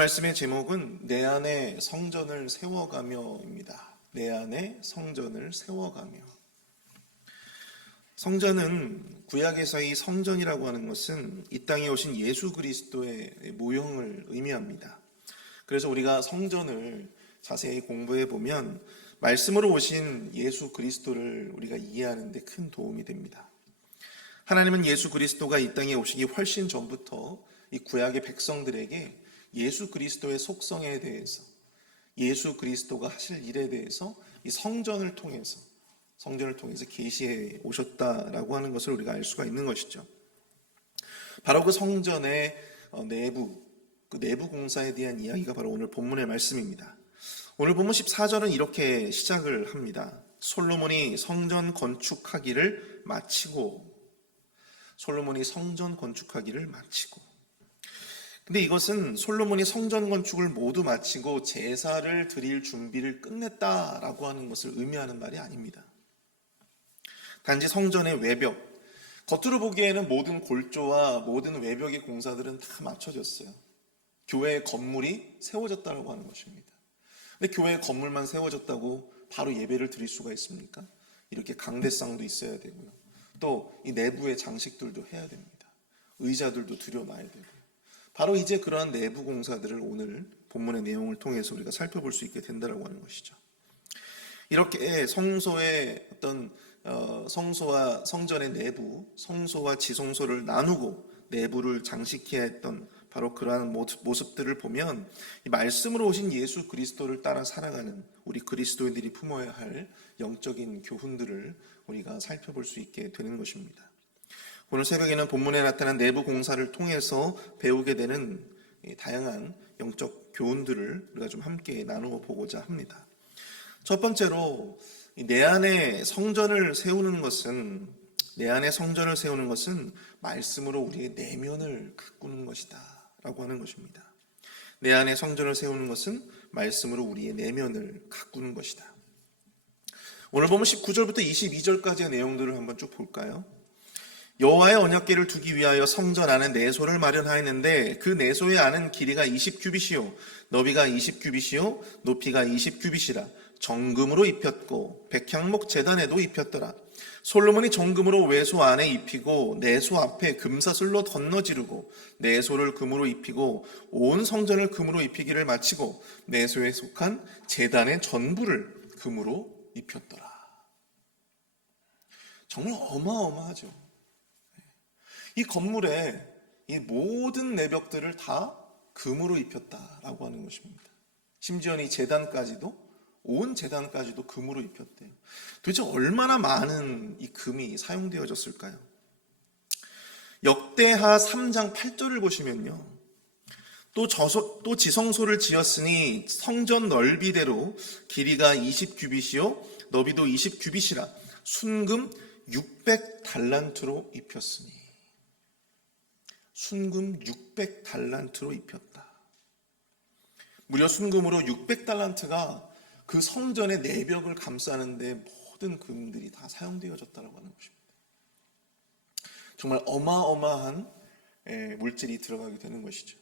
말씀의 제목은 내 안에 성전을 세워가며입니다. 내 안에 성전을 세워가며. 성전은 구약에서의 성전이라고 하는 것은 이 땅에 오신 예수 그리스도의 모형을 의미합니다. 그래서 우리가 성전을 자세히 공부해 보면 말씀으로 오신 예수 그리스도를 우리가 이해하는 데 큰 도움이 됩니다. 하나님은 예수 그리스도가 이 땅에 오시기 훨씬 전부터 이 구약의 백성들에게 예수 그리스도의 속성에 대해서, 예수 그리스도가 하실 일에 대해서 이 성전을 통해서 계시해 오셨다라고 하는 것을 우리가 알 수가 있는 것이죠. 바로 그 성전의 그 내부 공사에 대한 이야기가 바로 오늘 본문의 말씀입니다. 오늘 본문 14절은 이렇게 시작을 합니다. 솔로몬이 성전 건축하기를 마치고. 근데 이것은 솔로몬이 성전 건축을 모두 마치고 제사를 드릴 준비를 끝냈다라고 하는 것을 의미하는 말이 아닙니다. 단지 성전의 외벽, 겉으로 보기에는 모든 골조와 모든 외벽의 공사들은 다 마쳐졌어요. 교회의 건물이 세워졌다고 하는 것입니다. 근데 교회의 건물만 세워졌다고 바로 예배를 드릴 수가 있습니까? 이렇게 강대상도 있어야 되고요. 또 이 내부의 장식들도 해야 됩니다. 의자들도 들여놔야 되고요. 바로 이제 그러한 내부 공사들을 오늘 본문의 내용을 통해서 우리가 살펴볼 수 있게 된다고 하는 것이죠. 이렇게 성소의 성소와 성전의 내부, 성소와 지성소를 나누고 내부를 장식해야 했던 바로 그러한 모습들을 보면 이 말씀으로 오신 예수 그리스도를 따라 살아가는 우리 그리스도인들이 품어야 할 영적인 교훈들을 우리가 살펴볼 수 있게 되는 것입니다. 오늘 새벽에는 본문에 나타난 내부 공사를 통해서 배우게 되는 다양한 영적 교훈들을 우리가 좀 함께 나누어 보고자 합니다. 첫 번째로 내 안에 성전을 세우는 것은 말씀으로 우리의 내면을 가꾸는 것이다 라고 하는 것입니다. 내 안에 성전을 세우는 것은 말씀으로 우리의 내면을 가꾸는 것이다. 오늘 보면 19절부터 22절까지의 내용들을 한번 쭉 볼까요? 여호와의 언약궤를 두기 위하여 성전 안에 내소를 마련하였는데 그 내소의 안은 길이가 20규빗이요 너비가 20규빗이요 높이가 20규빗이라 정금으로 입혔고 백향목 제단에도 입혔더라. 솔로몬이 정금으로 외소 안에 입히고 내소 앞에 금사슬로 덧너지르고 내소를 금으로 입히고 온 성전을 금으로 입히기를 마치고 내소에 속한 제단의 전부를 금으로 입혔더라. 정말 어마어마하죠. 이 건물에 이 모든 내벽들을 다 금으로 입혔다라고 하는 것입니다. 심지어는 이 제단까지도, 온 제단까지도 금으로 입혔대요. 도대체 얼마나 많은 이 금이 사용되어졌을까요? 역대하 3장 8절을 보시면요. 또 지성소를 지었으니 성전 넓이대로 길이가 20규빗이요 너비도 20규빗이라 순금 600달란트로 입혔으니. 순금 600달란트로 입혔다. 무려 순금으로 600달란트가 그 성전의 내벽을 감싸는데 모든 금들이 다 사용되어졌다고 하는 것입니다. 정말 어마어마한 물질이 들어가게 되는 것이죠.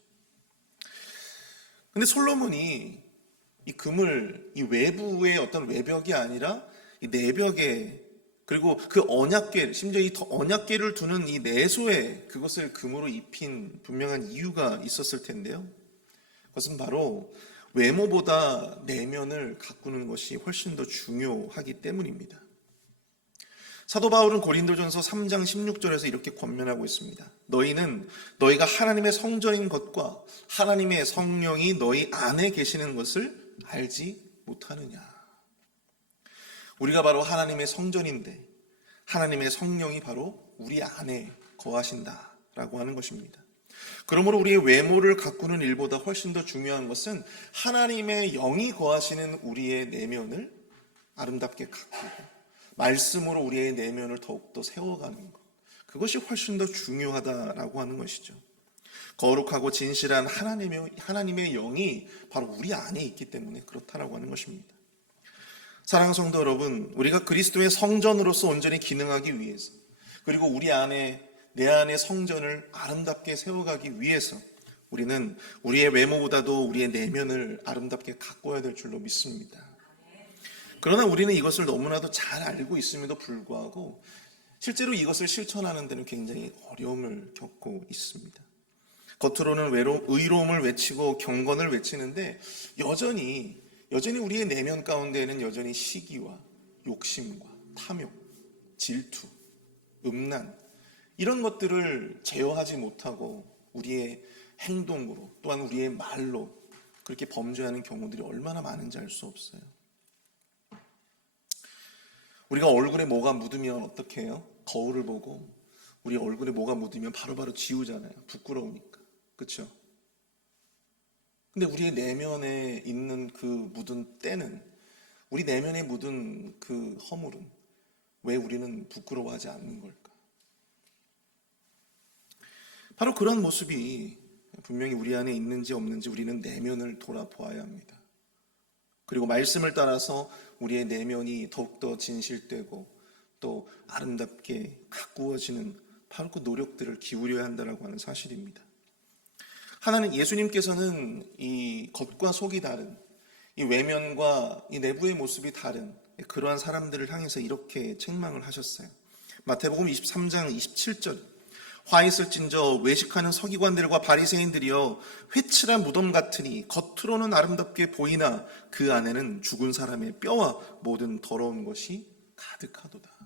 근데 솔로몬이 이 금을 이 외부의 어떤 외벽이 아니라 이 내벽에, 그리고 그 언약궤, 심지어 이 언약궤를 두는 이 내소에 그것을 금으로 입힌 분명한 이유가 있었을 텐데요. 그것은 바로 외모보다 내면을 가꾸는 것이 훨씬 더 중요하기 때문입니다. 사도 바울은 고린도전서 3장 16절에서 이렇게 권면하고 있습니다. 너희가 하나님의 성전인 것과 하나님의 성령이 너희 안에 계시는 것을 알지 못하느냐. 우리가 바로 하나님의 성전인데 하나님의 성령이 바로 우리 안에 거하신다라고 하는 것입니다. 그러므로 우리의 외모를 가꾸는 일보다 훨씬 더 중요한 것은 하나님의 영이 거하시는 우리의 내면을 아름답게 가꾸고 말씀으로 우리의 내면을 더욱더 세워가는 것, 그것이 훨씬 더 중요하다라고 하는 것이죠. 거룩하고 진실한 하나님의 영이 바로 우리 안에 있기 때문에 그렇다라고 하는 것입니다. 사랑하는 성도 여러분, 우리가 그리스도의 성전으로서 온전히 기능하기 위해서, 그리고 내 안에 성전을 아름답게 세워가기 위해서 우리는 우리의 외모보다도 우리의 내면을 아름답게 가꿔야 될 줄로 믿습니다. 그러나 우리는 이것을 너무나도 잘 알고 있음에도 불구하고 실제로 이것을 실천하는 데는 굉장히 어려움을 겪고 있습니다. 겉으로는 의로움을 외치고 경건을 외치는데 여전히 우리의 내면 가운데에는 여전히 시기와 욕심과 탐욕, 질투, 음란 이런 것들을 제어하지 못하고 우리의 행동으로 또한 우리의 말로 그렇게 범죄하는 경우들이 얼마나 많은지 알 수 없어요. 우리가 얼굴에 뭐가 묻으면 어떻게 해요? 거울을 보고 우리 얼굴에 뭐가 묻으면 바로바로 지우잖아요. 부끄러우니까. 그렇죠? 근데 우리의 내면에 있는 그 묻은 때는, 우리 내면에 묻은 그 허물은 왜 우리는 부끄러워하지 않는 걸까? 바로 그런 모습이 분명히 우리 안에 있는지 없는지 우리는 내면을 돌아보아야 합니다. 그리고 말씀을 따라서 우리의 내면이 더욱더 진실되고 또 아름답게 가꾸어지는 바로 그 노력들을 기울여야 한다고 하는 사실입니다. 하나님, 예수님께서는 이 겉과 속이 다른, 이 외면과 이 내부의 모습이 다른 그러한 사람들을 향해서 이렇게 책망을 하셨어요. 마태복음 23장 27절, 화 있을진저 외식하는 서기관들과 바리새인들이여 회칠한 무덤 같으니 겉으로는 아름답게 보이나 그 안에는 죽은 사람의 뼈와 모든 더러운 것이 가득하도다.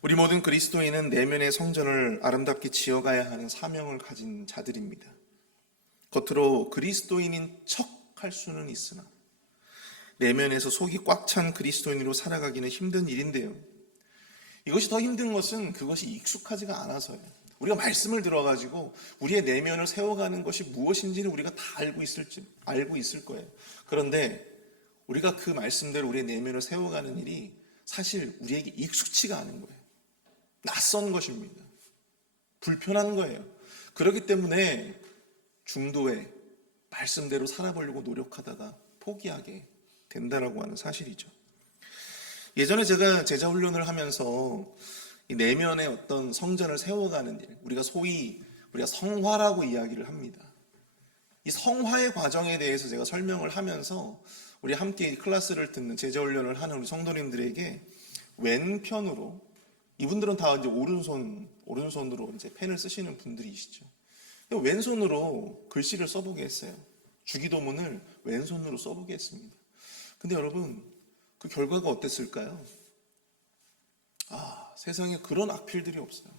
우리 모든 그리스도인은 내면의 성전을 아름답게 지어가야 하는 사명을 가진 자들입니다. 겉으로 그리스도인인 척 할 수는 있으나 내면에서 속이 꽉 찬 그리스도인으로 살아가기는 힘든 일인데요. 이것이 더 힘든 것은 그것이 익숙하지가 않아서예요. 우리가 말씀을 들어가지고 우리의 내면을 세워가는 것이 무엇인지는 우리가 다 알고 있을 거예요. 그런데 우리가 그 말씀대로 우리의 내면을 세워가는 일이 사실 우리에게 익숙치가 않은 거예요. 낯선 것입니다. 불편한 거예요. 그렇기 때문에 중도에 말씀대로 살아보려고 노력하다가 포기하게 된다라고 하는 사실이죠. 예전에 제가 제자훈련을 하면서 이 내면의 어떤 성전을 세워가는 일, 우리가 성화라고 이야기를 합니다. 이 성화의 과정에 대해서 제가 설명을 하면서 우리 함께 클래스를 듣는 제자훈련을 하는 우리 성도님들에게 왼편으로, 이분들은 다 이제 오른손으로 이제 펜을 쓰시는 분들이시죠. 왼손으로 글씨를 써보게 했어요. 주기도문을 왼손으로 써보게 했습니다. 근데 여러분, 그 결과가 어땠을까요? 세상에 그런 악필들이 없어요.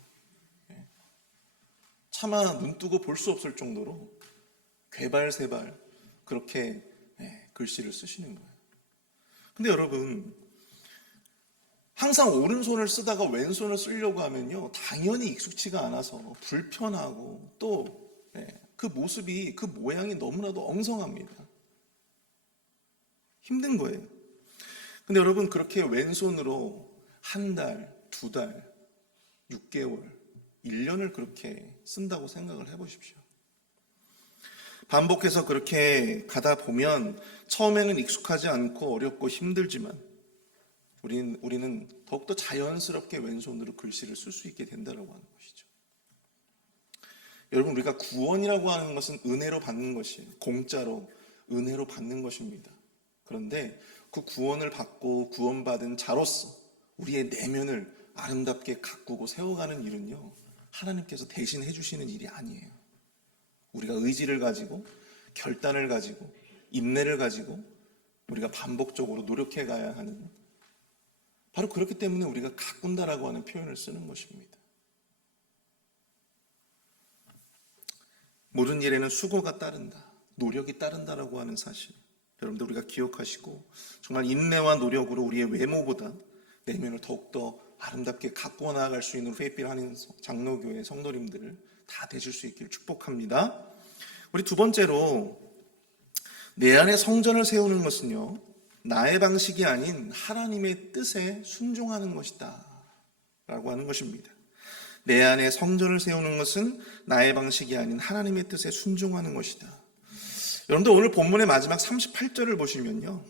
차마 눈 뜨고 볼 수 없을 정도로 괴발세발 그렇게 글씨를 쓰시는 거예요. 근데 여러분, 항상 오른손을 쓰다가 왼손을 쓰려고 하면요, 당연히 익숙치가 않아서 불편하고 또 그 모습이, 그 모양이 너무나도 엉성합니다. 힘든 거예요. 근데 여러분, 그렇게 왼손으로 한 달, 두 달, 6개월, 1년을 그렇게 쓴다고 생각을 해보십시오. 반복해서 그렇게 가다 보면 처음에는 익숙하지 않고 어렵고 힘들지만 우리는 더욱더 자연스럽게 왼손으로 글씨를 쓸 수 있게 된다고 하는 것이죠. 여러분, 우리가 구원이라고 하는 것은 은혜로 받는 것이에요. 공짜로 은혜로 받는 것입니다. 그런데 그 구원을 받고 구원받은 자로서 우리의 내면을 아름답게 가꾸고 세워가는 일은요, 하나님께서 대신 해주시는 일이 아니에요. 우리가 의지를 가지고, 결단을 가지고, 인내를 가지고 우리가 반복적으로 노력해 가야 하는, 바로 그렇기 때문에 우리가 가꾼다라고 하는 표현을 쓰는 것입니다. 모든 일에는 수고가 따른다, 노력이 따른다라고 하는 사실, 여러분들 우리가 기억하시고 정말 인내와 노력으로 우리의 외모보다 내면을 더욱더 아름답게 가꾸어 나아갈 수 있는 회빛 한인 장로교회 성도님들 다 되실 수 있기를 축복합니다. 우리 두 번째로, 내 안에 성전을 세우는 것은요, 나의 방식이 아닌 하나님의 뜻에 순종하는 것이다 라고 하는 것입니다. 내 안에 성전을 세우는 것은 나의 방식이 아닌 하나님의 뜻에 순종하는 것이다. 여러분들 오늘 본문의 마지막 38절을 보시면요,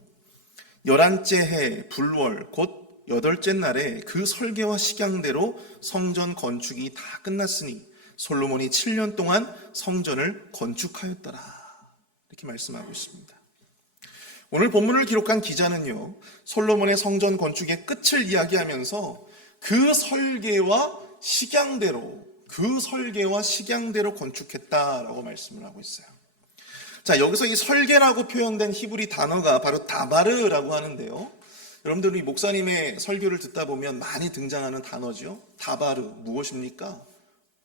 11째 해 불월 곧 8째 날에 그 설계와 식양대로 성전 건축이 다 끝났으니 솔로몬이 7년 동안 성전을 건축하였더라. 이렇게 말씀하고 있습니다. 오늘 본문을 기록한 기자는요, 솔로몬의 성전 건축의 끝을 이야기하면서 그 설계와 식양대로 건축했다라고 말씀을 하고 있어요. 자, 여기서 이 설계라고 표현된 히브리 단어가 바로 다바르라고 하는데요. 여러분들 이 목사님의 설교를 듣다 보면 많이 등장하는 단어죠. 다바르 무엇입니까?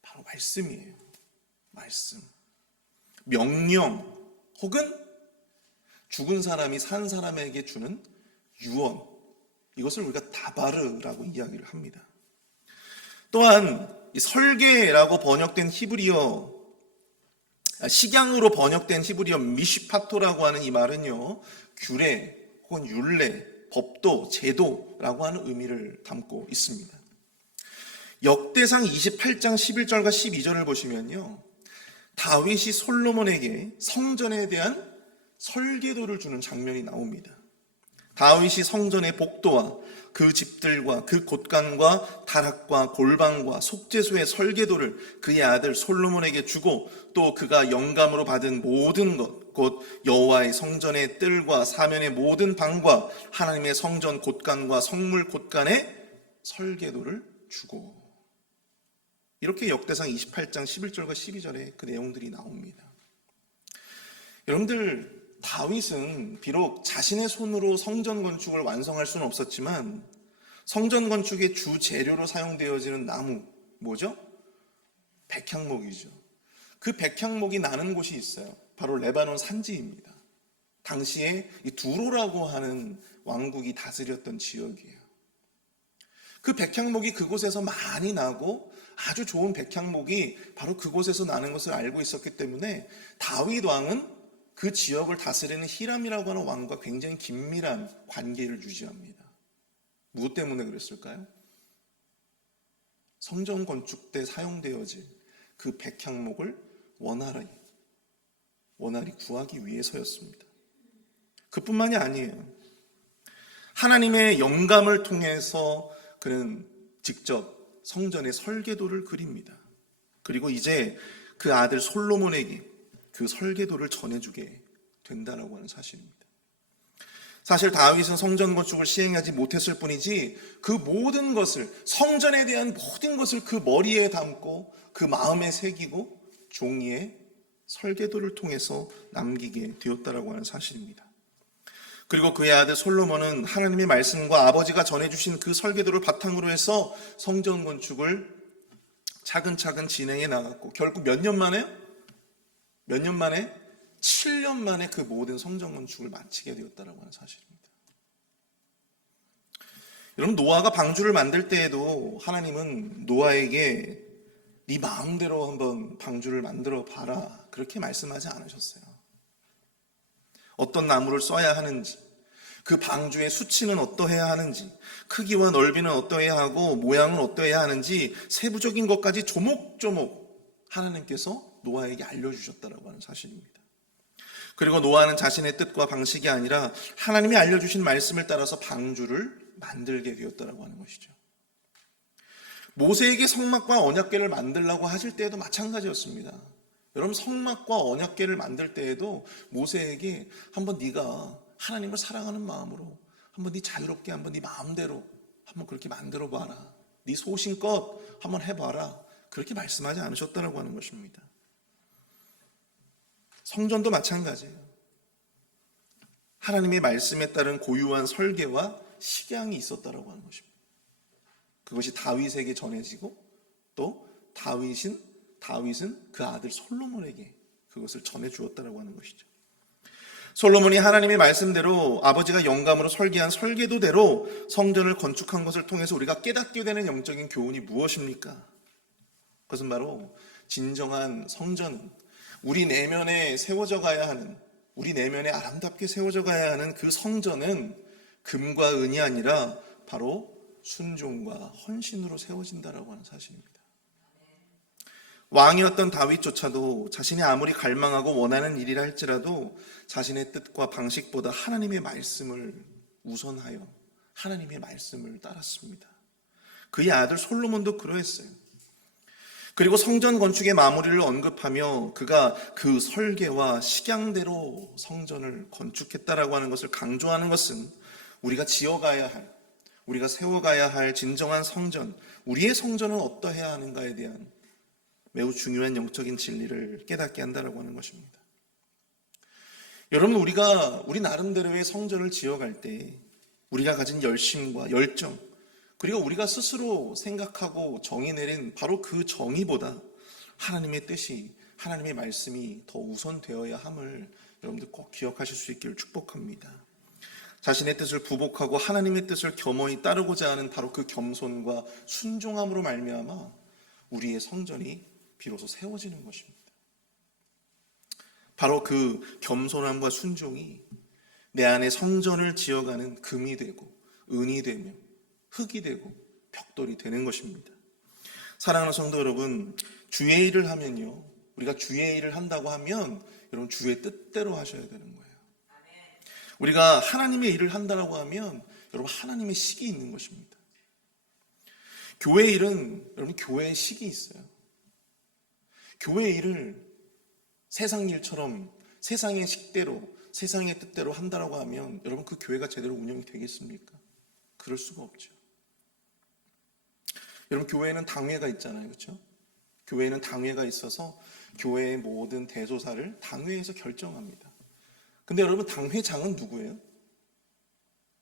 바로 말씀이에요. 말씀. 명령 혹은 죽은 사람이 산 사람에게 주는 유언. 이것을 우리가 다바르라고 이야기를 합니다. 또한 이 설계라고 번역된 히브리어, 식양으로 번역된 히브리어 미시파토라고 하는 이 말은요, 규례 혹은 율례, 법도, 제도라고 하는 의미를 담고 있습니다. 역대상 28장 11절과 12절을 보시면요, 다윗이 솔로몬에게 성전에 대한 설계도를 주는 장면이 나옵니다. 다윗이 성전의 복도와 그 집들과 그 곳간과 다락과 골방과 속죄소의 설계도를 그의 아들 솔로몬에게 주고 또 그가 영감으로 받은 모든 것, 곧 여호와의 성전의 뜰과 사면의 모든 방과 하나님의 성전 곳간과 성물 곳간의 설계도를 주고, 이렇게 역대상 28장 11절과 12절에 그 내용들이 나옵니다. 여러분들, 다윗은 비록 자신의 손으로 성전 건축을 완성할 수는 없었지만 성전 건축의 주 재료로 사용되어지는 나무, 뭐죠? 백향목이죠. 그 백향목이 나는 곳이 있어요. 바로 레바논 산지입니다. 당시에 이 두로라고 하는 왕국이 다스렸던 지역이에요. 그 백향목이 그곳에서 많이 나고 아주 좋은 백향목이 바로 그곳에서 나는 것을 알고 있었기 때문에 다윗 왕은 그 지역을 다스리는 히람이라고 하는 왕과 굉장히 긴밀한 관계를 유지합니다. 무엇 때문에 그랬을까요? 성전 건축 때 사용되어질 그 백향목을 원활히 구하기 위해서였습니다. 그뿐만이 아니에요. 하나님의 영감을 통해서 그는 직접 성전의 설계도를 그립니다. 그리고 이제 그 아들 솔로몬에게 그 설계도를 전해주게 된다라고 하는 사실입니다. 사실 다윗은 성전 건축을 시행하지 못했을 뿐이지 그 모든 것을, 성전에 대한 모든 것을 그 머리에 담고 그 마음에 새기고 종이에 설계도를 통해서 남기게 되었다라고 하는 사실입니다. 그리고 그의 아들 솔로몬은 하나님의 말씀과 아버지가 전해주신 그 설계도를 바탕으로 해서 성전 건축을 차근차근 진행해 나갔고, 결국 몇 년 만에? 7년 만에 그 모든 성전 건축을 마치게 되었다라고 하는 사실입니다. 여러분, 노아가 방주를 만들 때에도 하나님은 노아에게 네 마음대로 한번 방주를 만들어 봐라, 그렇게 말씀하지 않으셨어요. 어떤 나무를 써야 하는지, 그 방주의 수치는 어떠해야 하는지, 크기와 넓이는 어떠해야 하고 모양은 어떠해야 하는지 세부적인 것까지 조목조목 하나님께서 노아에게 알려주셨다라고 하는 사실입니다. 그리고 노아는 자신의 뜻과 방식이 아니라 하나님이 알려주신 말씀을 따라서 방주를 만들게 되었다라고 하는 것이죠. 모세에게 성막과 언약궤를 만들라고 하실 때에도 마찬가지였습니다. 여러분, 성막과 언약궤를 만들 때에도 모세에게 한번 네가 하나님을 사랑하는 마음으로 한번 네 자유롭게 한번 네 마음대로 한번 그렇게 만들어 봐라, 네 소신껏 한번 해봐라, 그렇게 말씀하지 않으셨다라고 하는 것입니다. 성전도 마찬가지예요. 하나님의 말씀에 따른 고유한 설계와 식양이 있었다라고 하는 것입니다. 그것이 다윗에게 전해지고 또 다윗은 그 아들 솔로몬에게 그것을 전해 주었다라고 하는 것이죠. 솔로몬이 하나님의 말씀대로 아버지가 영감으로 설계한 설계도대로 성전을 건축한 것을 통해서 우리가 깨닫게 되는 영적인 교훈이 무엇입니까? 그것은 바로 진정한 성전은 우리 내면에 세워져 가야 하는, 우리 내면에 아름답게 세워져 가야 하는 그 성전은 금과 은이 아니라 바로 순종과 헌신으로 세워진다라고 하는 사실입니다. 왕이었던 다윗조차도 자신이 아무리 갈망하고 원하는 일이라 할지라도 자신의 뜻과 방식보다 하나님의 말씀을 우선하여 하나님의 말씀을 따랐습니다. 그의 아들 솔로몬도 그러했어요. 그리고 성전 건축의 마무리를 언급하며 그가 그 설계와 식양대로 성전을 건축했다라고 하는 것을 강조하는 것은 우리가 지어가야 할, 우리가 세워가야 할 진정한 성전, 우리의 성전은 어떠해야 하는가에 대한 매우 중요한 영적인 진리를 깨닫게 한다라고 하는 것입니다. 여러분, 우리 나름대로의 성전을 지어갈 때 우리가 가진 열심과 열정, 그리고 우리가 스스로 생각하고 정의 내린 바로 그 정의보다 하나님의 뜻이, 하나님의 말씀이 더 우선되어야 함을 여러분들 꼭 기억하실 수 있기를 축복합니다. 자신의 뜻을 부복하고 하나님의 뜻을 겸허히 따르고자 하는 바로 그 겸손과 순종함으로 말미암아 우리의 성전이 비로소 세워지는 것입니다. 바로 그 겸손함과 순종이 내 안에 성전을 지어가는 금이 되고 은이 되며 흙이 되고 벽돌이 되는 것입니다. 사랑하는 성도 여러분, 주의 일을 하면요, 우리가 주의 일을 한다고 하면 여러분 주의 뜻대로 하셔야 되는 거예요. 우리가 하나님의 일을 한다고 하면 여러분 하나님의 식이 있는 것입니다. 교회 일은 여러분 교회의 식이 있어요. 교회 일을 세상 일처럼 세상의 식대로 세상의 뜻대로 한다고 하면 여러분 그 교회가 제대로 운영이 되겠습니까? 그럴 수가 없죠. 여러분 교회에는 당회가 있잖아요, 그렇죠? 교회에는 당회가 있어서 교회의 모든 대소사를 당회에서 결정합니다. 근데 여러분 당회장은 누구예요?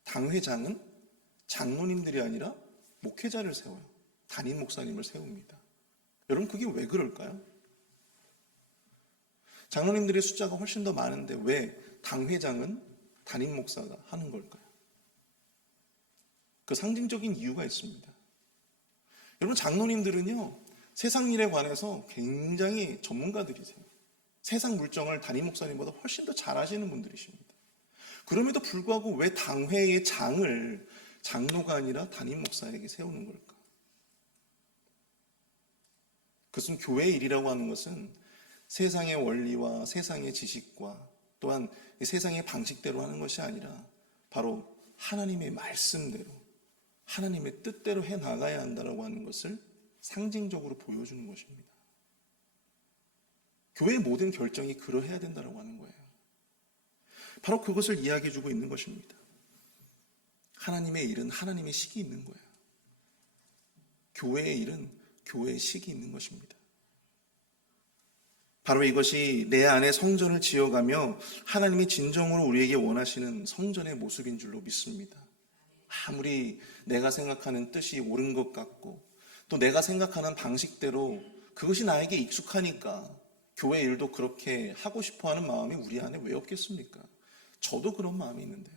당회장은 장로님들이 아니라 목회자를 세워요. 담임 목사님을 세웁니다. 여러분 그게 왜 그럴까요? 장로님들의 숫자가 훨씬 더 많은데 왜 당회장은 담임 목사가 하는 걸까요? 그 상징적인 이유가 있습니다. 여러분 장로님들은요 세상 일에 관해서 굉장히 전문가들이세요. 세상 물정을 담임 목사님보다 훨씬 더 잘 아시는 분들이십니다. 그럼에도 불구하고 왜 당회의 장을 장로가 아니라 담임 목사에게 세우는 걸까? 그것은 교회의 일이라고 하는 것은 세상의 원리와 세상의 지식과 또한 세상의 방식대로 하는 것이 아니라 바로 하나님의 말씀대로 하나님의 뜻대로 해나가야 한다고 하는 것을 상징적으로 보여주는 것입니다. 교회의 모든 결정이 그러해야 된다고 하는 거예요. 바로 그것을 이야기해주고 있는 것입니다. 하나님의 일은 하나님의 식이 있는 거예요. 교회의 일은 교회의 식이 있는 것입니다. 바로 이것이 내 안에 성전을 지어가며 하나님이 진정으로 우리에게 원하시는 성전의 모습인 줄로 믿습니다. 아무리 내가 생각하는 뜻이 옳은 것 같고 또 내가 생각하는 방식대로 그것이 나에게 익숙하니까 교회 일도 그렇게 하고 싶어하는 마음이 우리 안에 왜 없겠습니까? 저도 그런 마음이 있는데요.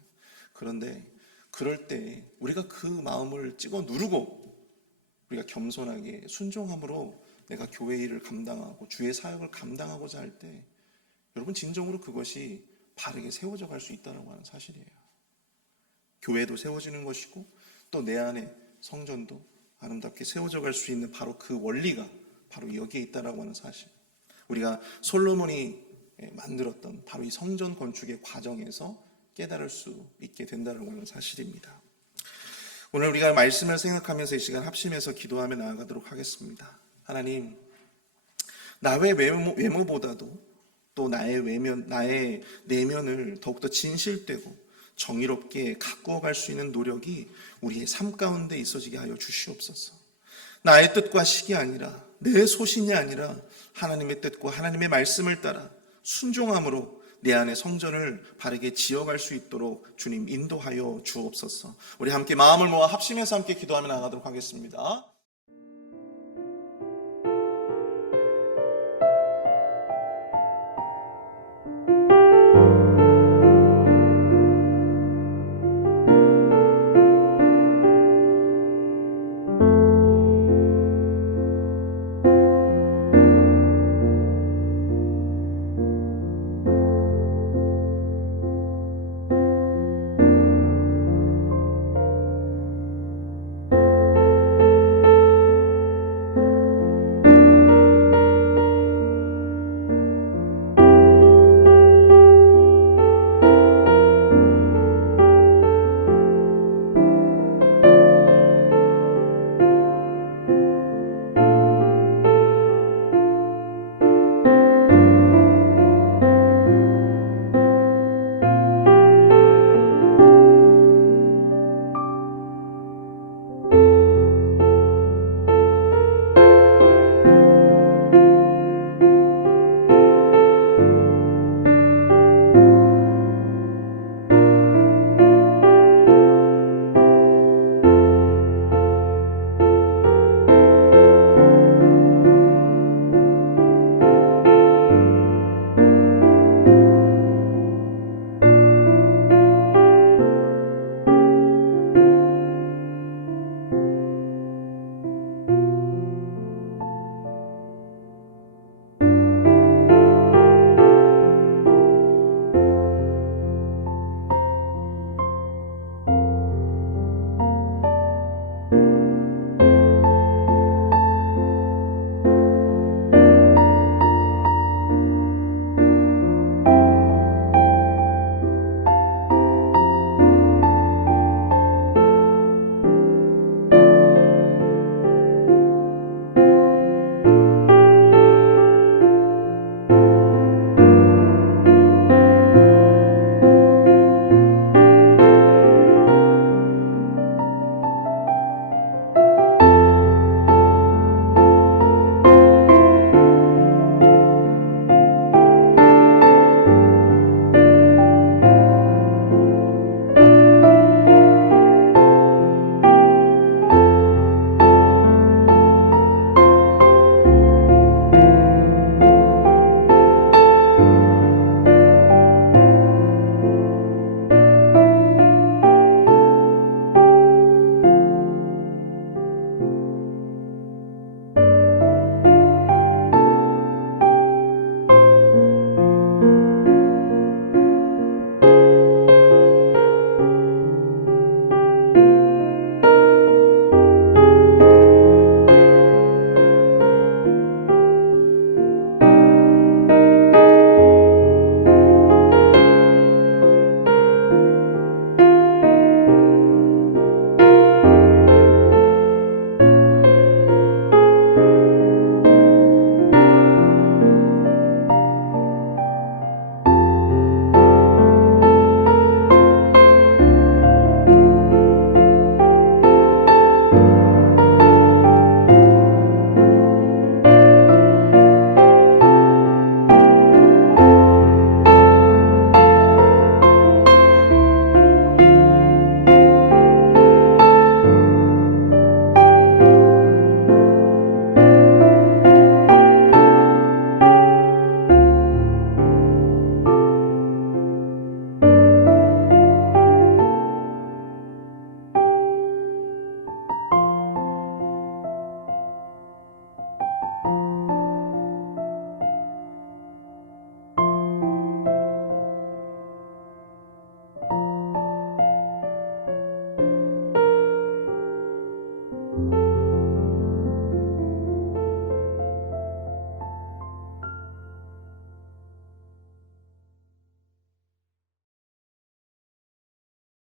그런데 그럴 때 우리가 그 마음을 찍어 누르고 우리가 겸손하게 순종함으로 내가 교회 일을 감당하고 주의 사역을 감당하고자 할 때 여러분 진정으로 그것이 바르게 세워져 갈 수 있다는 하는 사실이에요. 교회도 세워지는 것이고 또 내 안에 성전도 아름답게 세워져 갈 수 있는 바로 그 원리가 바로 여기에 있다라고 하는 사실. 우리가 솔로몬이 만들었던 바로 이 성전 건축의 과정에서 깨달을 수 있게 된다라고 하는 사실입니다. 오늘 우리가 말씀을 생각하면서 이 시간 합심해서 기도하며 나아가도록 하겠습니다. 하나님, 나의 외모보다도 또 나의 내면을 더욱더 진실되고 정의롭게 가꾸어 갈 수 있는 노력이 우리의 삶 가운데 있어지게 하여 주시옵소서. 나의 뜻과 식이 아니라 내 소신이 아니라 하나님의 뜻과 하나님의 말씀을 따라 순종함으로 내 안에 성전을 바르게 지어갈 수 있도록 주님 인도하여 주옵소서. 우리 함께 마음을 모아 합심해서 함께 기도하며 나가도록 하겠습니다.